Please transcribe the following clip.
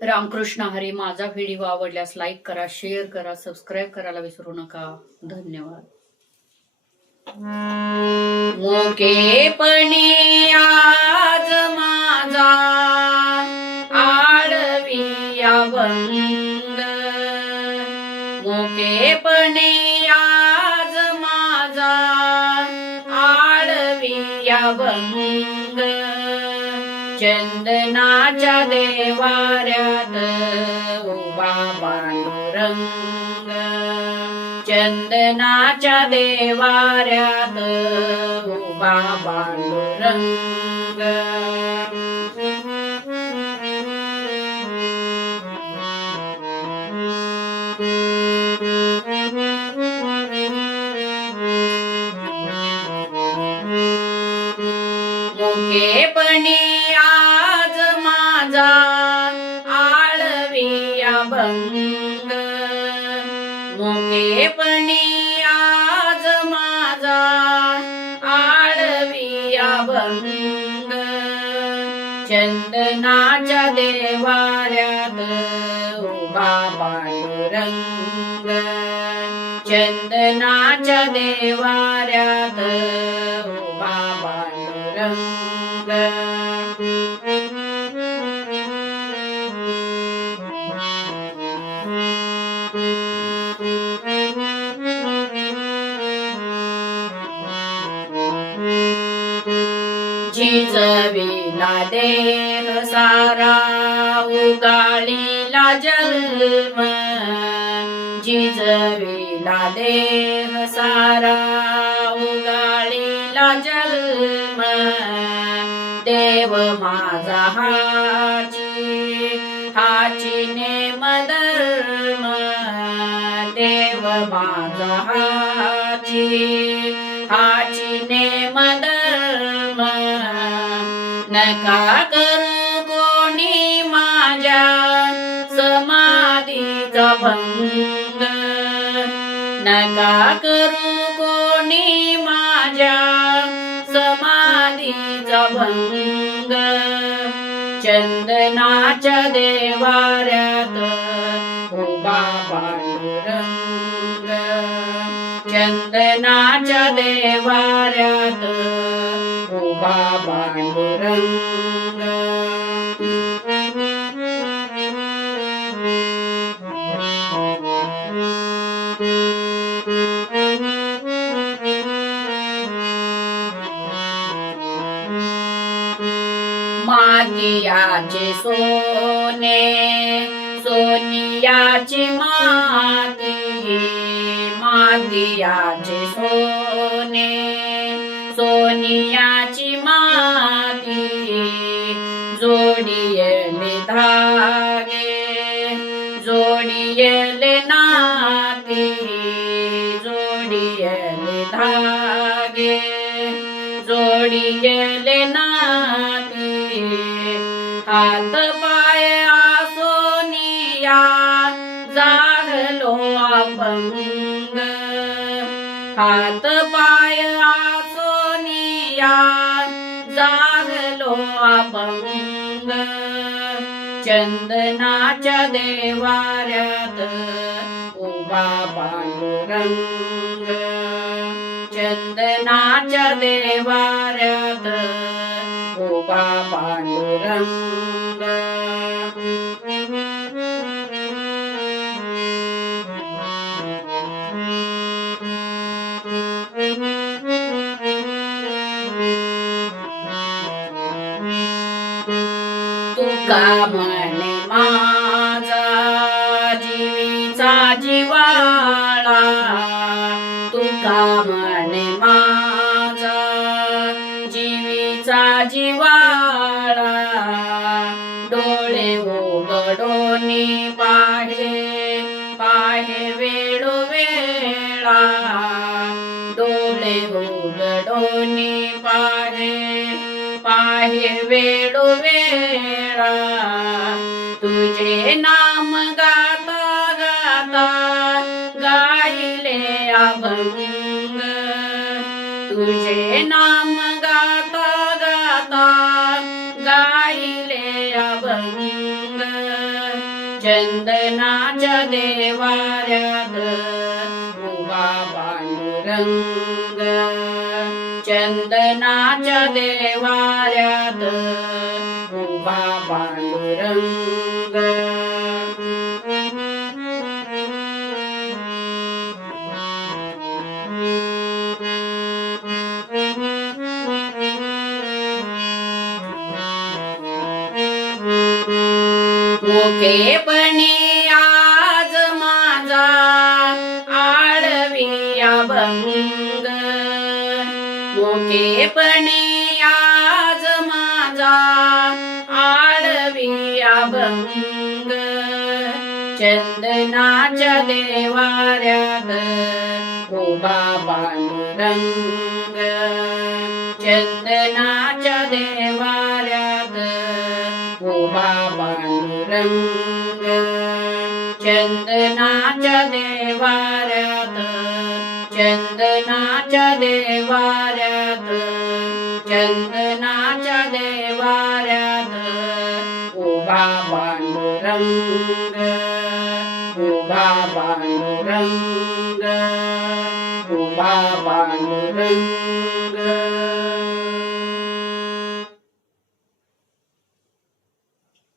रामकृष्ण हरी. माझा व्हिडिओ आवडल्यास लाईक करा, शेअर करा, सबस्क्राईब करायला विसरू नका. धन्यवाद. मोकेपणी आज माझा आळवी अभंग, मोकेपणी आज माझा आळवी अभंग, चंदनाच्या देवाऱ्यात उभा पांडुरंग, चंदनाच्या देवाऱ्यात उभा पांडुरंग. मोकेपणी आज माझा आळवी अभंग, मोकेपणी आज माझा आळवी अभंग, चंदनाच्या देवाऱ्यात उभा पांडुरंग, चंदनाच्या देवाऱ्यात उभा पांडुरंग. जिजविला देह सारा उगाळीला जन्म, जिजविला देह सारा उगाळीला जन्म, देव माझा हाची नेम धर्म, देव माझा हाची नेम धर्म, नका करू कोणी माझ्या समाधीचा भंग, नका करू कोणी माझ्या समाधीचा भंग, चंदनाच्या देवाऱ्यात उभा पांडुरंग, चंदनाच्या देवाऱ्यात उभा पांडुरंग. मातीयाचे सोने सोनियाची माती, मातीयाचे सोने सोनियाची माती, जोडियले धागे जोडियले नाती, जोडियले धागे जोडियले नाती, हात पाय सोनिया जागलो अभंग, हात पाय सोनिया जागलो अभंग, चंदनाच्या देवाऱ्यात उभा पांडुरंग, चंदनाच्या देवाऱ्यात उभा पांडुरंग. तुका म्हणे माझा जीवीचा जिवाळा, तुका म्हणे माझा जीवीचा जिवाळा, डोळे उघडोनी पाहे वेळोवेळा, डोळे उघडोनी पाहे वेळोवेळा, तुझे नाम गाता गाता गायले अभंग, तुझे नाम गाता गाता गायले अभंग, चंदनाच्या देवाऱ्यात उभा पांडुरंग, चंदनाच्या देवाऱ्यात उभा पांडुरंग. मुकेपणी आज माझा आळवी अभंग, मुकेपणी आज माझा आळवी अभंग. चंदनाच्या देवाऱ्यात उभा पांडुरंग, चंदनाच्या देवाऱ्यात उभा पांडुरंग, चंदनाच्या देवाऱ्यात, चंदनाच्या देवाऱ्यात, चंदनाच्या देवाऱ्यात उभा पांडुरंग, उभा पांडुरंग, उभा पांडुरंग.